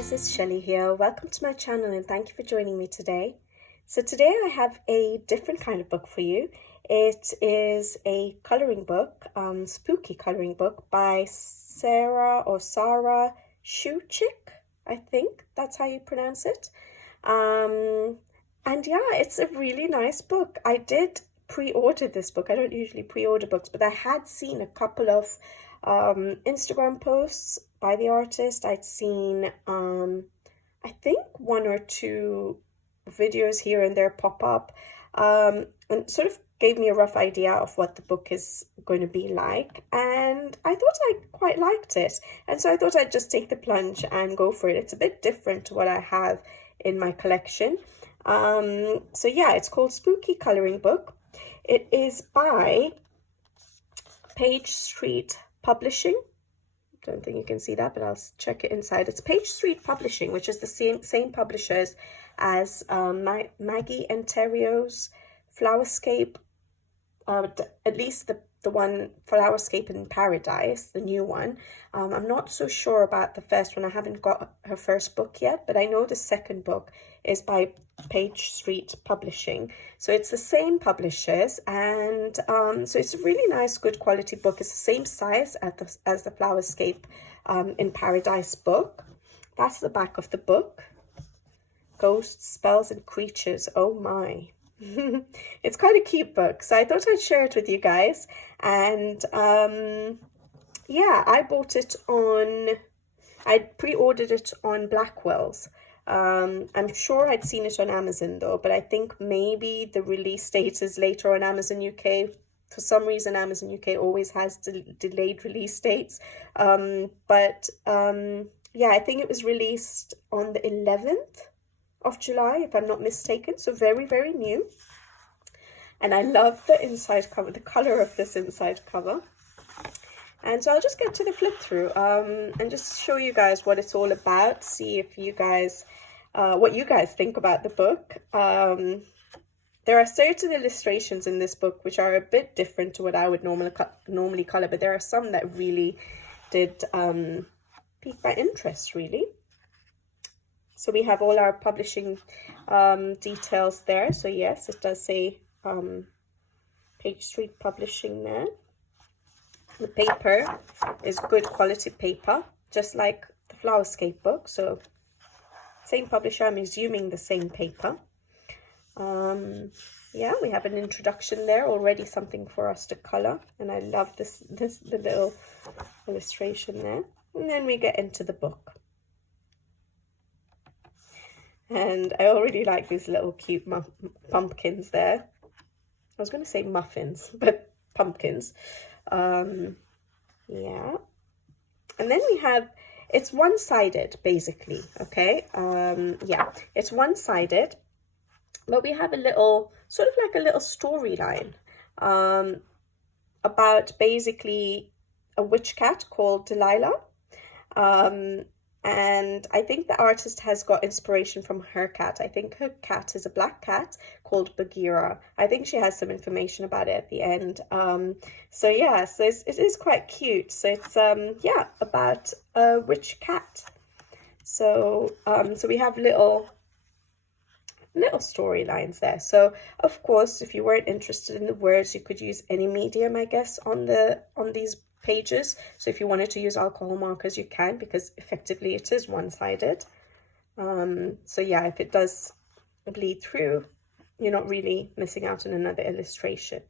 guys, it's Shelly here. Welcome to my channel and thank you for joining me today. So today I have a different kind of book for you. It is a colouring book, spooky colouring book by Sara Szewczyk, I think that's how you pronounce it. And yeah, it's a really nice book. I did pre-order this book. I don't usually pre-order books, but I had seen a couple of Instagram posts by the artist. I'd seen I think one or two videos here and there pop up, and sort of gave me a rough idea of what the book is going to be like, and I thought I quite liked it, and so I thought I'd just take the plunge and go for it. It's a bit different to what I have in my collection. So yeah, it's called Spooky Colouring Book. It is by Page Street Publishing. Don't think you can see that, but I'll check it inside. It's Page Street Publishing, which is the same publishers as Maggie and Terrio's Flowerscape, at least the one Flowerscape in Paradise, the new one. I'm not so sure about the first one. I haven't got her first book yet, but I know the second book is by Page Street Publishing. So it's the same publishers, and so it's a really nice, good quality book. It's the same size as the Flowerscape in Paradise book. That's the back of the book. Ghosts, spells, and creatures. Oh my. It's quite a cute book, so I thought I'd share it with you guys. And yeah, I pre-ordered it on Blackwell's. I'm sure I'd seen it on Amazon though, but I think maybe the release date is later on Amazon UK. For some reason, Amazon UK always has delayed release dates. Yeah, I think it was released on the 11th of July, if I'm not mistaken. So very, very new. And I love the inside cover, the color of this inside cover. And so I'll just get to the flip through and just show you guys what it's all about. See if you guys, what you guys think about the book. There are certain illustrations in this book which are a bit different to what I would normally color, but there are some that really did pique my interest, really. So we have all our publishing details there. So yes, it does say Page Street Publishing there. The paper is good quality paper, just like the Flowerscape book. So same publisher, I'm assuming the same paper. Yeah, we have an introduction there, already something for us to color. And I love the little illustration there. And then we get into the book. And I already like these little cute pumpkins there. I was going to say muffins, but pumpkins. Yeah, and then we have, it's one-sided basically, okay. Yeah, it's one-sided, but we have a little, sort of like a little storyline about basically a witch cat called Delilah. And I think the artist has got inspiration from her cat. I think her cat is a black cat called Bagheera. I think she has some information about it at the end. So yeah, so it is quite cute. So it's yeah, about a witch cat. So so we have little storylines there. So of course, if you weren't interested in the words, you could use any medium, I guess, on these pages. So if you wanted to use alcohol markers, you can, because effectively it is one-sided. So yeah, if it does bleed through, you're not really missing out on another illustration.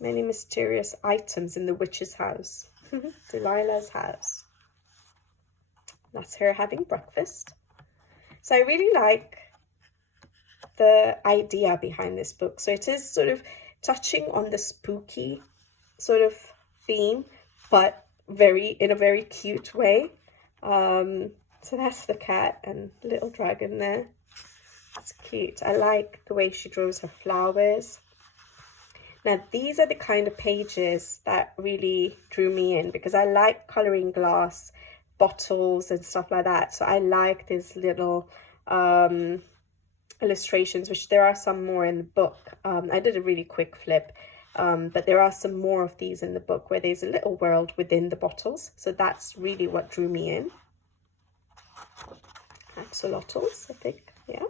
Many mysterious items in the witch's house. Delilah's house. That's her having breakfast. So I really like the idea behind this book. So it is sort of touching on the spooky sort of theme, but in a very cute way. So that's the cat and little dragon there. It's cute. I like the way she draws her flowers. Now these are the kind of pages that really drew me in, because I like coloring glass bottles and stuff like that. So I like these little illustrations, which there are some more in the book. I did a really quick flip. But there are some more of these in the book where there's a little world within the bottles. So that's really what drew me in. axolotls, I think, yeah.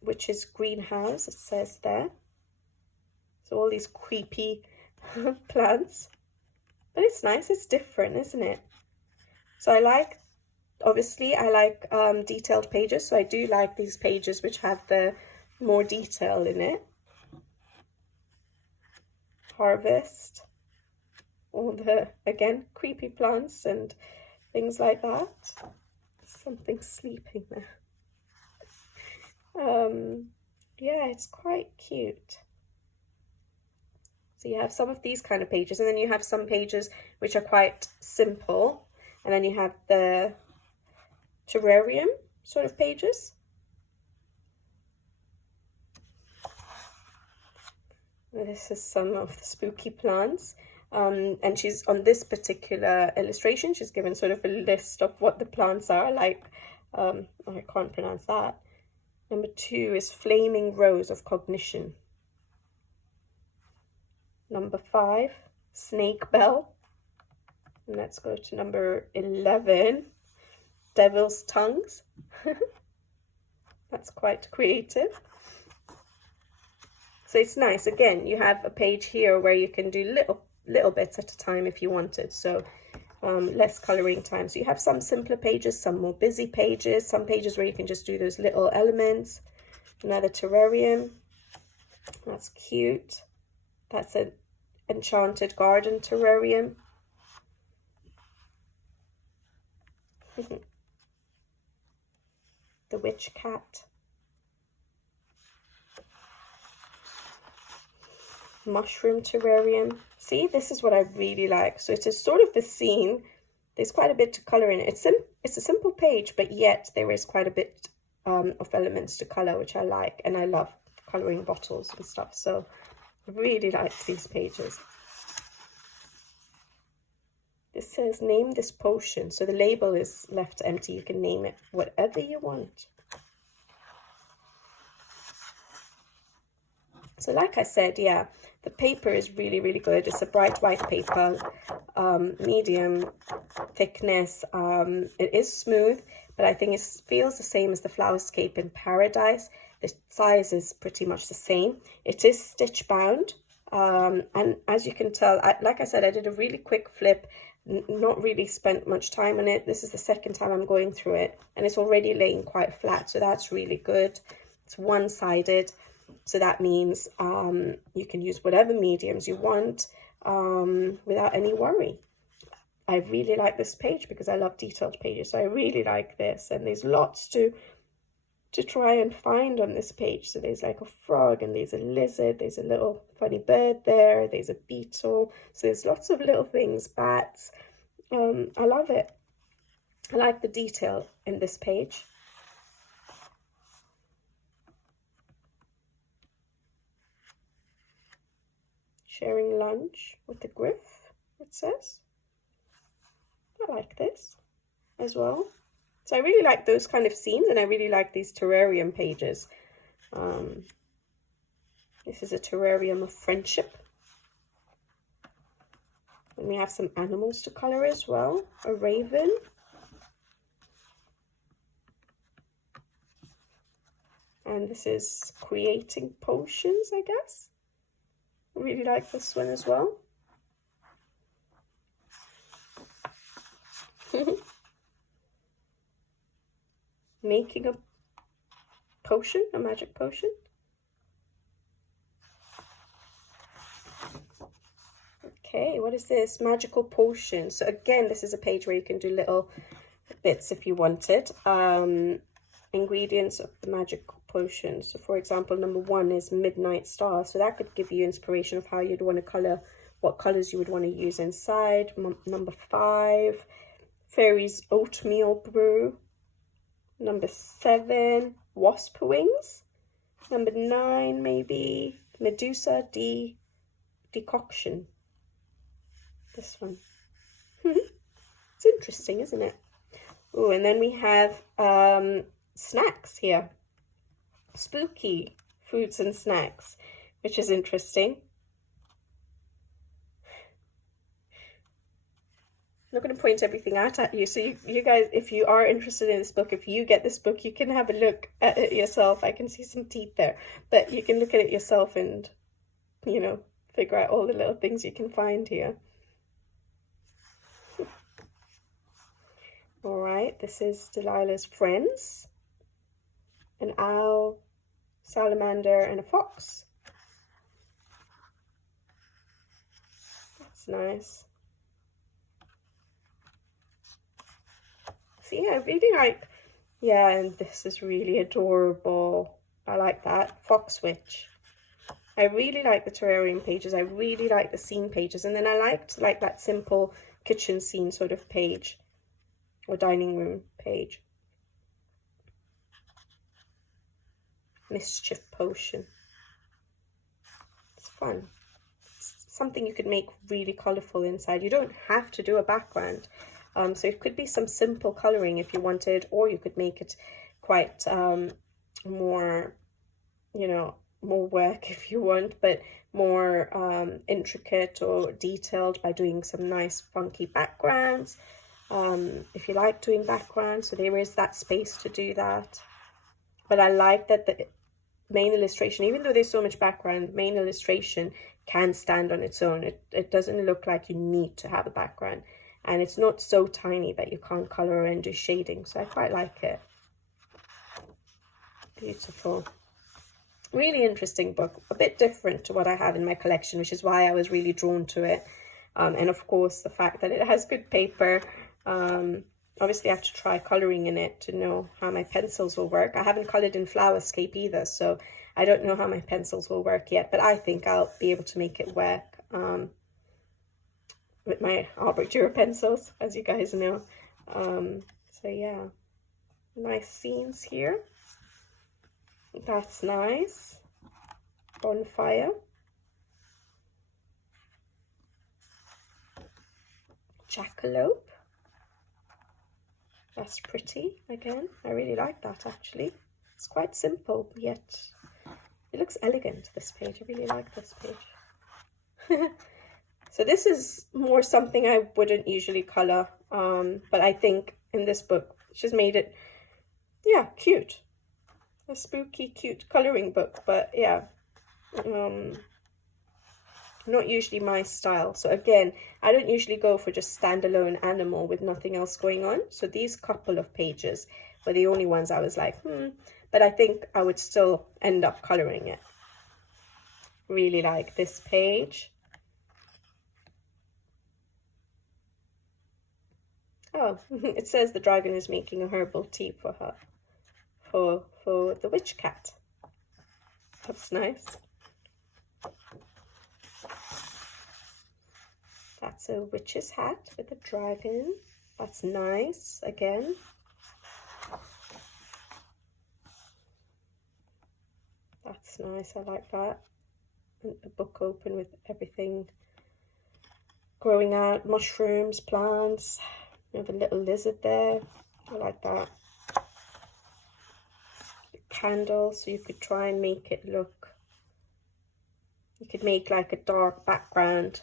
Which is greenhouse, it says there. So all these creepy plants. But it's nice, it's different, isn't it? So obviously I like detailed pages, so I do like these pages which have the more detail in it. Harvest, all the, again, creepy plants and things like that. Something sleeping there. Yeah, it's quite cute. So you have some of these kind of pages, and then you have some pages which are quite simple, and then you have the terrarium sort of pages. This is some of the spooky plants. And she's, on this particular illustration, she's given sort of a list of what the plants are, like, I can't pronounce that. Number 2 is Flaming Rose of Cognition. Number 5, Snake Bell. And let's go to number 11, Devil's Tongues. That's quite creative. So it's nice. Again, you have a page here where you can do little bits at a time if you wanted. So less coloring time. So you have some simpler pages, some more busy pages, some pages where you can just do those little elements. Another terrarium. That's cute. That's an enchanted garden terrarium. The witch cat. Mushroom terrarium. See, this is what I really like. So it is sort of the scene. There's quite a bit to color in it. It's a simple page, but yet there is quite a bit of elements to color, which I like, and I love coloring bottles and stuff. So I really like these pages. This says name this potion. So the label is left empty. You can name it whatever you want. So like I said, yeah, the paper is really, really good. It's a bright white paper, medium thickness. It is smooth, but I think it feels the same as the Flowerscape in Paradise. The size is pretty much the same. It is stitch bound. And as you can tell, like I said, I did a really quick flip, not really spent much time on it. This is the second time I'm going through it, and it's already laying quite flat, so that's really good. It's one-sided, so that means you can use whatever mediums you want without any worry. I really like this page because I love detailed pages, so I really like this, and there's lots to try and find on this page. So there's like a frog, and there's a lizard, there's a little funny bird there, there's a beetle, so there's lots of little things, bats. I love it. I like the detail in this page. Sharing lunch with the Griff, it says. I like this as well. So I really like those kind of scenes, and I really like these terrarium pages. This is a terrarium of friendship. And we have some animals to color as well. A raven. And this is creating potions, I guess. I really like this one as well. Making a potion, a magic potion. Okay, what is this? Magical potion. So again, this is a page where you can do little bits if you wanted. Ingredients of the magic potion. So for example, number 1 is Midnight Star. So that could give you inspiration of how you'd want to color, what colors you would want to use inside. Number 5, Fairy's Oatmeal Brew. Number 7, Wasp Wings. Number 9, maybe Medusa Decoction. This one. It's interesting, isn't it? Oh, and then we have snacks here. Spooky foods and snacks, which is interesting. not going to point everything out at you. So you guys, if you are interested in this book, if you get this book, you can have a look at it yourself. I can see some teeth there, but you can look at it yourself and, you know, figure out all the little things you can find here. All right, this is Delilah's friends. An owl, salamander, and a fox. That's nice. See, I really like, yeah, and this is really adorable. I like that. Fox Witch. I really like the terrarium pages. I really like the scene pages. And then I liked like that simple kitchen scene sort of page or dining room page. Mischief Potion. It's fun. It's something you could make really colourful inside. You don't have to do a background. So it could be some simple colouring if you wanted, or you could make it quite more, you know, more work if you want, but more intricate or detailed by doing some nice funky backgrounds. If you like doing backgrounds, so there is that space to do that. But I like that the main illustration, even though there's so much background, main illustration can stand on its own. It doesn't look like you need to have a background, and it's not so tiny that you can't color and do shading. So I quite like it. Beautiful. Really interesting book, a bit different to what I have in my collection, which is why I was really drawn to it. And of course the fact that it has good paper. Obviously I have to try colouring in it to know how my pencils will work. I haven't coloured in Flowerscape either, so I don't know how my pencils will work yet, but I think I'll be able to make it work with my Arbor Dura pencils, as you guys know. So yeah, nice scenes here. That's nice. Bonfire. Jackalope. That's pretty again. I really like that actually. It's quite simple, yet it looks elegant, this page. I really like this page. So this is more something I wouldn't usually colour, but I think in this book she's made it, yeah, cute. A spooky, cute colouring book, but yeah, not usually my style. So again, I don't usually go for just standalone animal with nothing else going on. So these couple of pages were the only ones I was like, but I think I would still end up colouring it. Really like this page. Oh, it says the dragon is making a herbal tea for her, for the witch cat. That's nice. That's a witch's hat with a dragon. That's nice again. That's nice, I like that. And the book open with everything growing out, mushrooms, plants. We have a little lizard there. I like that. The candle, so you could try and make it look, you could make like a dark background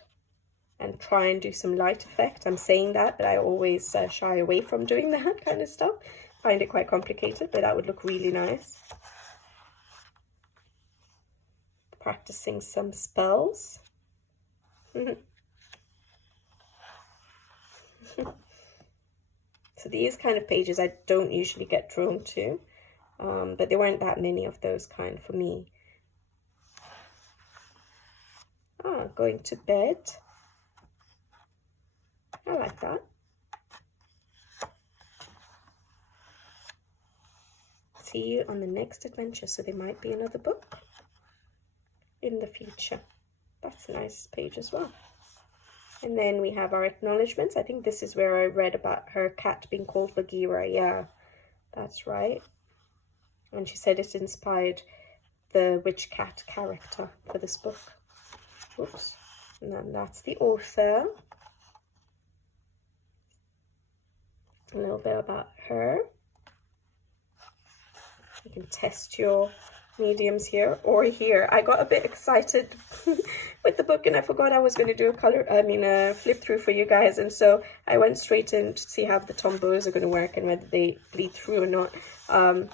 and try and do some light effect. I'm saying that, but I always shy away from doing that kind of stuff. Find it quite complicated, but that would look really nice. Practicing some spells. So these kind of pages I don't usually get drawn to, but there weren't that many of those kind for me. Going to bed. I like that. See you on the next adventure. So there might be another book in the future. That's a nice page as well. And then we have our acknowledgements. I think this is where I read about her cat being called Bagheera. Yeah, that's right. And she said it inspired the witch cat character for this book. Oops. And then that's the author. A little bit about her. You can test your mediums here or here. I got a bit excited with with the book and I forgot I was going to do a flip through for you guys, and so I went straight in to see how the tombows are going to work and whether they bleed through or not,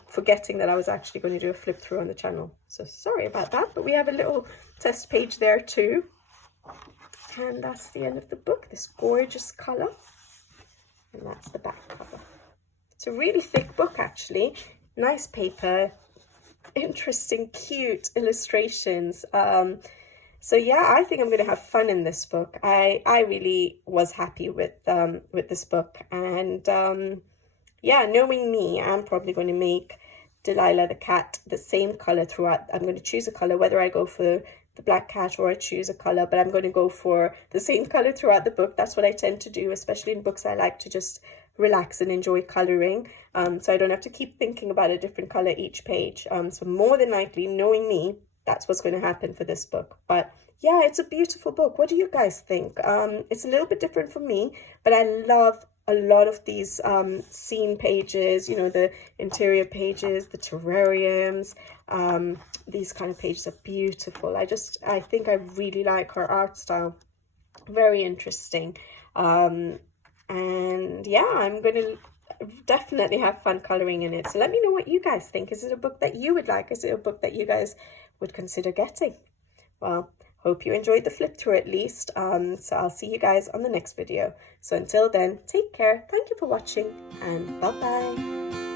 forgetting that I was actually going to do a flip through on the channel. So sorry about that, but we have a little test page there too. And that's the end of the book, this gorgeous colour. And that's the back cover. It's a really thick book actually, nice paper, interesting, cute illustrations. So yeah, I think I'm going to have fun in this book. I really was happy with this book, and yeah, knowing me, I'm probably going to make Delilah the cat the same color throughout. I'm going to choose a color, whether I go for the black cat or I choose a color, but I'm going to go for the same color throughout the book. That's what I tend to do, especially in books I like to just relax and enjoy coloring, so I don't have to keep thinking about a different color each page. So more than likely, knowing me, that's what's going to happen for this book. But yeah, it's a beautiful book. What do you guys think? It's a little bit different for me, but I love a lot of these scene pages, you know, the interior pages, the terrariums. These kind of pages are beautiful. I think I really like her art style. Very interesting. And yeah, I'm going to definitely have fun coloring in it. So let me know what you guys think. Is it a book that you would like? Is it a book that you guys would consider getting? Well, hope you enjoyed the flip through at least. So I'll see you guys on the next video. So until then, take care. Thank you for watching, and bye-bye.